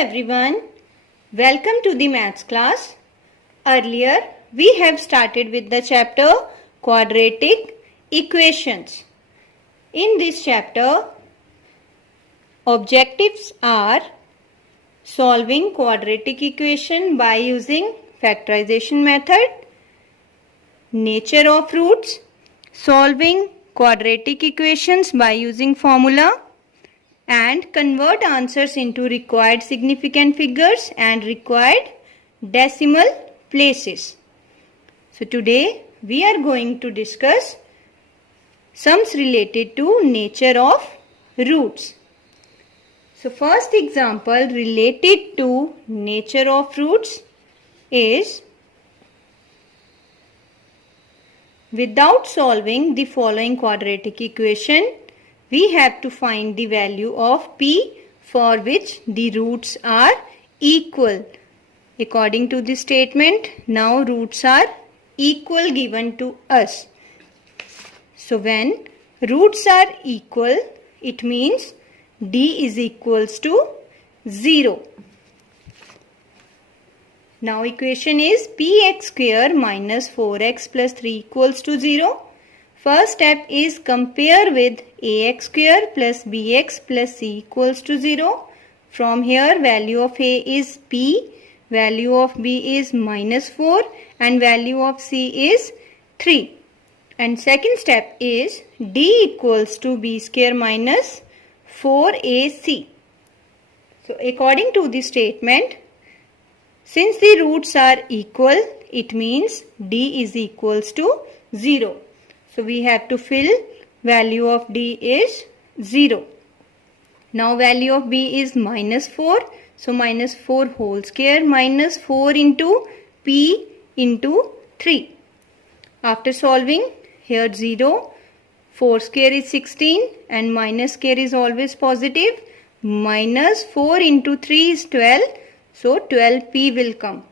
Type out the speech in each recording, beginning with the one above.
everyone, welcome to the maths class. Earlier we have started with the chapter quadratic equations. In this chapter, objectives are solving quadratic equation by using factorization method, nature of roots, solving quadratic equations by using formula, and convert answers into required significant figures and required decimal places. So today we are going to discuss sums related to nature of roots. So first example related to nature of roots is, without solving the following quadratic equation, we have to find the value of p for which the roots are equal. According to the statement, now roots are equal given to us. So when roots are equal, it means d is equals to 0. Now equation is px square minus 4x plus 3 equals to 0. First step is compare with ax square plus bx plus c equals to 0. From here value of a is p, value of b is minus 4 and value of c is 3. And second step is d equals to b square minus 4ac. So according to the statement, since the roots are equal, it means d is equals to 0. So we have to fill value of d is 0. Now value of b is minus 4. So minus 4 whole square minus 4 into p into 3. After solving, here 0, 4 square is 16 and minus square is always positive. Minus 4 into 3 is 12. So 12p will come.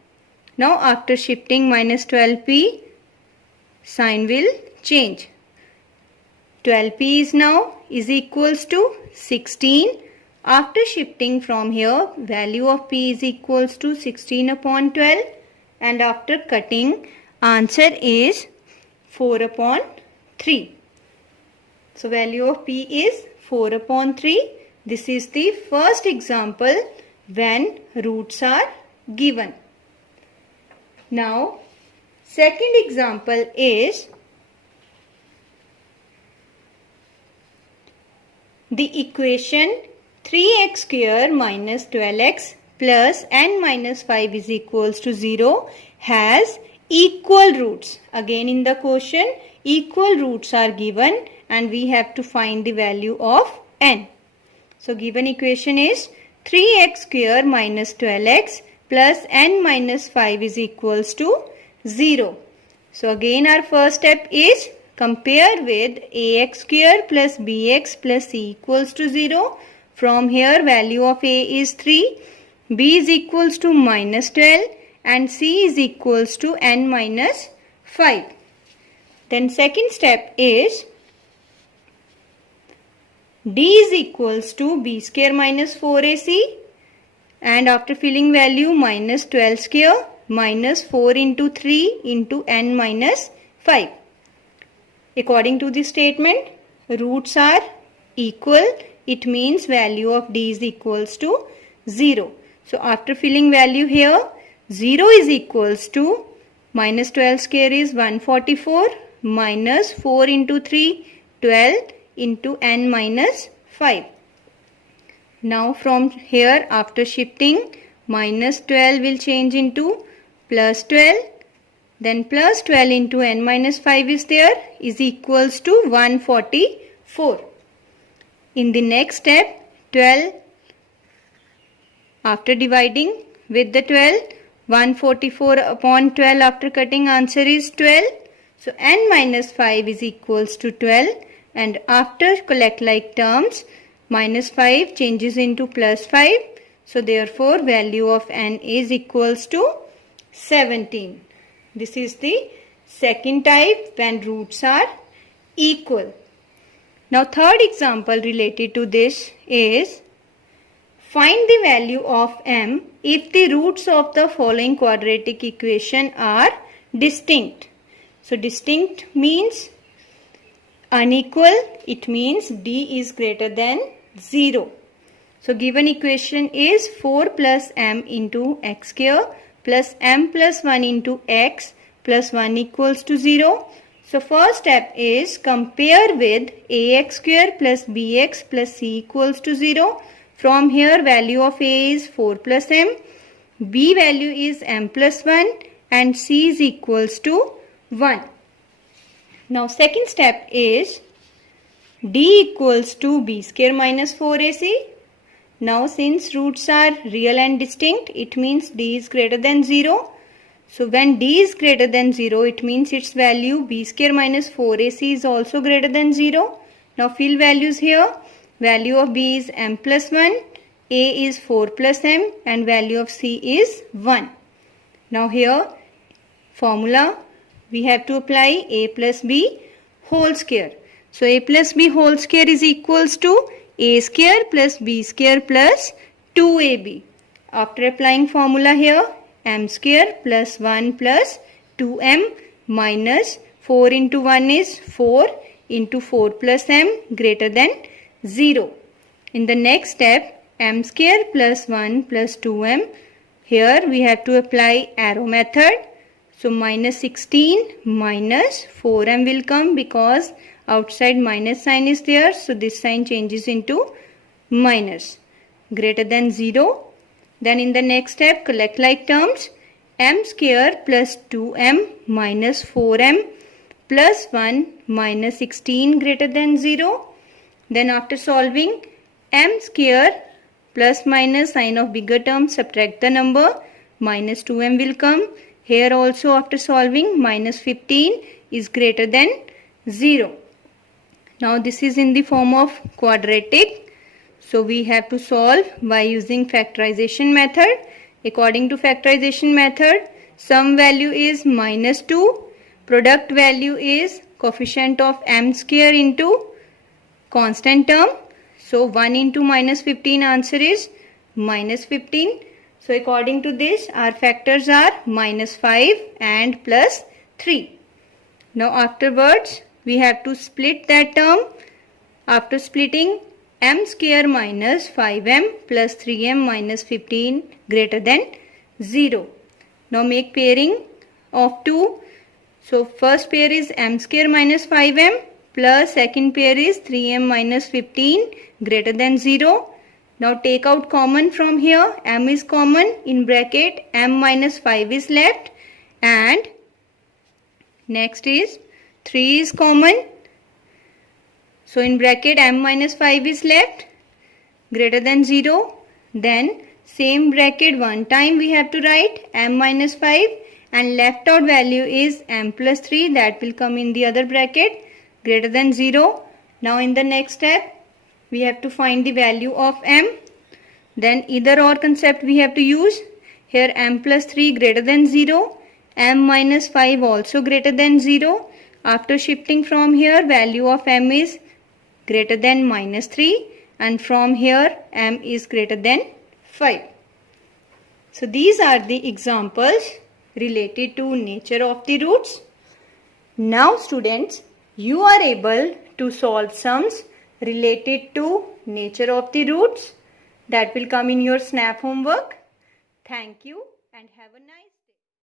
Now after shifting minus 12p, sign will change. 12p is now is equals to 16. After shifting from here, value of p is equals to 16 upon 12. And after cutting, answer is 4 upon 3. So value of p is 4 upon 3. This is the first example when roots are given. Now, second example is the equation 3x square minus 12x plus n minus 5 is equals to 0 has equal roots. Again in the question, equal roots are given and we have to find the value of n. So given equation is 3x square minus 12x plus n minus 5 is equals to 0. So again our first step is compare with ax square plus bx plus c equals to 0. From here value of a is 3, b is equals to minus 12 and c is equals to n minus 5. Then second step is d is equals to b square minus 4ac and after filling value minus 12 square minus 4 into 3 into n minus 5. According to the statement, roots are equal. It means value of d is equals to 0. So after filling value here, 0 is equals to minus 12 square is 144 minus 4 into 3, 12 into n minus 5. Now from here after shifting, minus 12 will change into plus 12. Then plus 12 into n minus 5 is there is equals to 144. In the next step, 12 after dividing with the 12, 144 upon 12 after cutting answer is 12. So n minus 5 is equals to 12 and after collect like terms, minus 5 changes into plus 5. So therefore value of n is equals to 17. This is the second type when roots are equal. Now third example related to this is Find the value of m if the roots of the following quadratic equation are distinct. So distinct means unequal. It means d is greater than 0. So given equation is 4 plus m into x square plus m plus 1 into x plus 1 equals to 0. So first step is compare with ax square plus bx plus c equals to 0. From here value of a is 4 plus m, b value is m plus 1 and c is equals to 1. Now second step is d equals to b square minus 4ac. Now since roots are real and distinct, it means d is greater than 0. So when d is greater than 0, it means its value b square minus 4ac is also greater than 0. Now fill values here. Value of b is m plus 1, a is 4 plus m and value of c is 1. Now here formula we have to apply a plus b whole square. So a plus b whole square is equals to a square plus b square plus 2ab. After applying formula here, m square plus 1 plus 2m minus 4 into 1 is 4 into 4 plus m greater than 0. In the next step, m square plus 1 plus 2m. Here we have to apply arrow method. So minus 16 minus 4m will come because outside minus sign is there. So this sign changes into minus. Greater than 0. Then in the next step, collect like terms. M square plus 2m minus 4m plus 1 minus 16 greater than 0. Then after solving, m square plus minus sign of bigger term, subtract the number, minus 2m will come. Here also after solving, minus 15 is greater than 0. Now this is in the form of quadratic. So we have to solve by using factorization method. According to factorization method, sum value is minus 2. Product value is coefficient of m square into constant term. So 1 into minus 15 answer is minus 15. So according to this our factors are minus 5 and plus 3. Now afterwards we have to split that term. After splitting, m square minus 5m plus 3m minus 15 greater than 0. Now make pairing of 2. So first pair is m square minus 5m plus second pair is 3m minus 15 greater than 0. Now take out common from here. M is common, in bracket m minus 5 is left and next is 3 is common. So in bracket m minus 5 is left greater than 0. Then same bracket one time we have to write m minus 5 and left out value is m plus 3, that will come in the other bracket greater than 0. Now in the next step we have to find the value of m. Then either or concept we have to use. Here m plus 3 greater than 0, m minus 5 also greater than 0. After shifting from here, value of m is greater than minus 3 and from here m is greater than 5. So these are the examples related to nature of the roots. Now students, you are able to solve sums related to nature of the roots. That will come in your SNAP homework. Thank you and have a nice